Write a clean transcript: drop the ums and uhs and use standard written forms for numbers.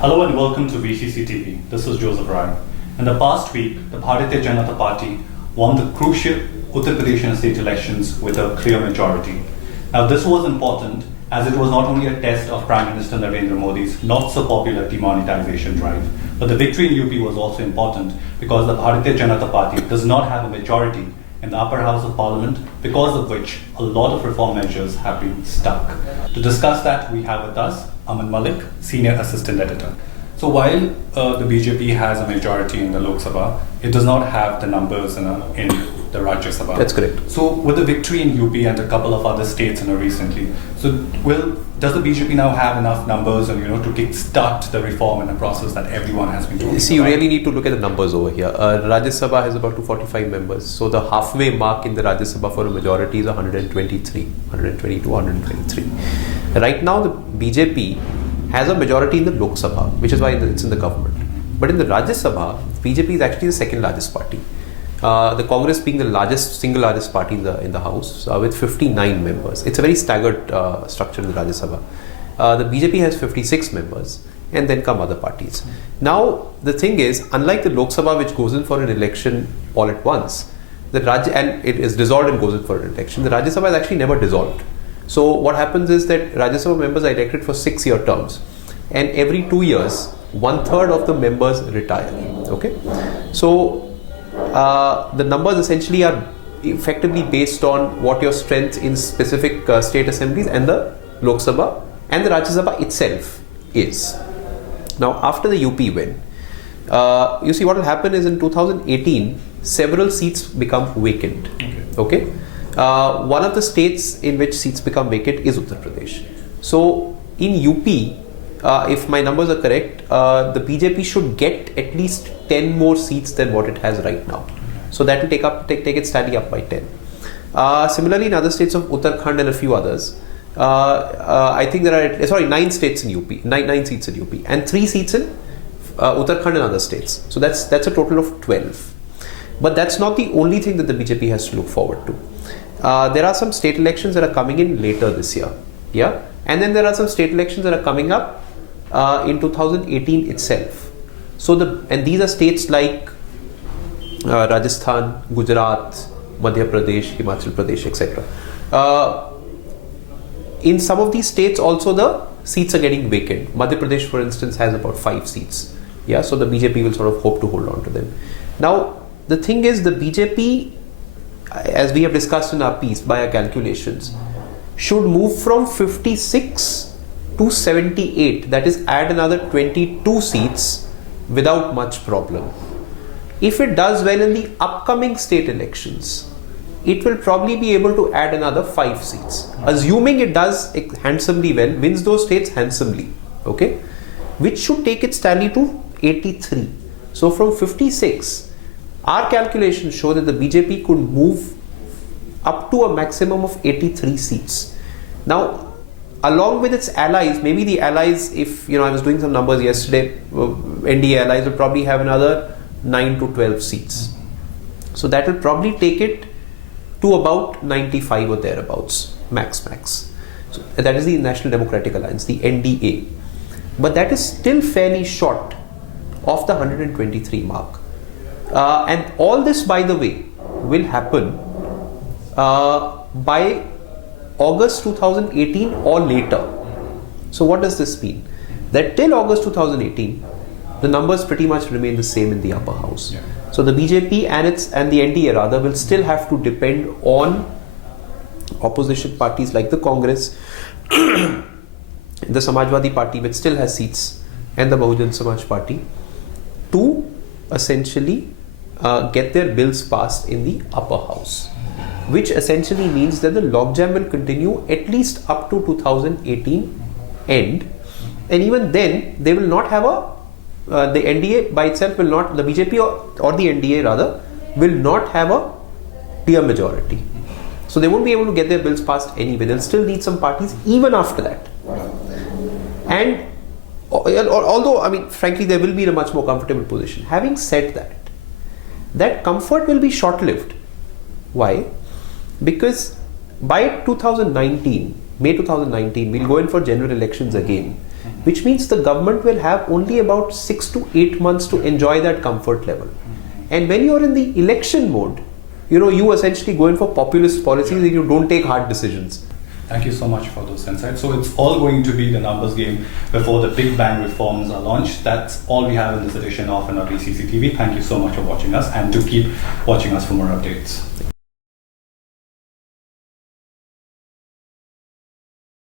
Hello and welcome to VCC TV. This is Joseph Ryan. In the past week, the Bharatiya Janata Party won the crucial Uttar Pradesh state elections with a clear majority. Now this was important as it was not only a test of Prime Minister Narendra Modi's not so popular demonetization drive, but the victory in UP was also important because the Bharatiya Janata Party does not have a majority in the upper house of parliament, because of which a lot of reform measures have been stuck. To discuss that, we have with us Aman Malik, Senior Assistant Editor. So while the BJP has a majority in the Lok Sabha, it does not have the numbers in the Rajya Sabha. That's correct. So with the victory in UP and a couple of other states recently, does the BJP now have enough numbers and to kickstart the reform and the process that everyone has been talking about? See, you really need to look at the numbers over here. Rajya Sabha has about 245 members. So the halfway mark in the Rajya Sabha for a majority is 122, 123. Right now, the BJP has a majority in the Lok Sabha, which is why it's in the government. But in the Rajya Sabha, BJP is actually the second largest party. The Congress being the single largest party in the House with 59 members. It's a very staggered structure in the Rajya Sabha. The BJP has 56 members, and then come other parties. Now, the thing is, unlike the Lok Sabha, which goes in for an election all at once, and it is dissolved and goes in for an election, the Rajya Sabha is actually never dissolved. So what happens is that Rajya Sabha members are elected for 6-year terms, and every 2 years, 1/3 of the members retire. Okay, so the numbers essentially are effectively based on what your strength in specific state assemblies and the Lok Sabha and the Rajya Sabha itself is. Now, after the UP win, you see what will happen is in 2018, several seats become vacant. Okay. One of the states in which seats become vacant is Uttar Pradesh. So in UP, if my numbers are correct, the BJP should get at least 10 more seats than what it has right now. So that will take its tally up by 10. Similarly, in other states of Uttarakhand and a few others, I think there are 9 states in UP, 9 seats in UP, and 3 seats in Uttarakhand and other states. So that's a total of 12. But that's not the only thing that the BJP has to look forward to. There are some state elections that are coming in later this year, and then there are some state elections that are coming up in 2018 itself. And these are states like Rajasthan, Gujarat, Madhya Pradesh, Himachal Pradesh, etc. In some of these states also the seats are getting vacant. Madhya Pradesh, for instance, has about 5 seats. So the BJP will sort of hope to hold on to them. Now, the thing is, the BJP, as we have discussed in our piece, by our calculations, should move from 56 to 78, that is, add another 22 seats without much problem. If it does well in the upcoming state elections, it will probably be able to add another 5 seats. Assuming it does handsomely well, wins those states handsomely, okay, which should take its tally to 83. So from 56, our calculations show that the BJP could move up to a maximum of 83 seats. Now, along with its allies, maybe the allies, if I was doing some numbers yesterday, NDA allies will probably have another 9 to 12 seats. So that will probably take it to about 95 or thereabouts, max. So that is the National Democratic Alliance, the NDA. But that is still fairly short of the 123 mark. And all this, by the way, will happen by August 2018 or later. So what does this mean? That till August 2018, the numbers pretty much remain the same in the upper house. So the BJP and the NDA rather will still have to depend on opposition parties like the Congress, the Samajwadi Party, which still has seats, and the Bahujan Samaj Party, to essentially get their bills passed in the upper house, which essentially means that the logjam will continue at least up to 2018 end, and even then they will not have the NDA by itself will not, the BJP or the NDA rather, will not have a clear majority. So they won't be able to get their bills passed anyway. They'll still need some parties even after that. And although, frankly, they will be in a much more comfortable position. Having said that, that comfort will be short-lived. Why? Because by 2019, May 2019, we'll go in for general elections again, which means the government will have only about 6 to 8 months to enjoy that comfort level. And when you're in the election mode, you essentially go in for populist policies and you don't take hard decisions. Thank you so much for those insights. So it's all going to be the numbers game before the big bang reforms are launched. That's all we have in this edition of VCC TV. Thank you so much for watching us, and to keep watching us for more updates.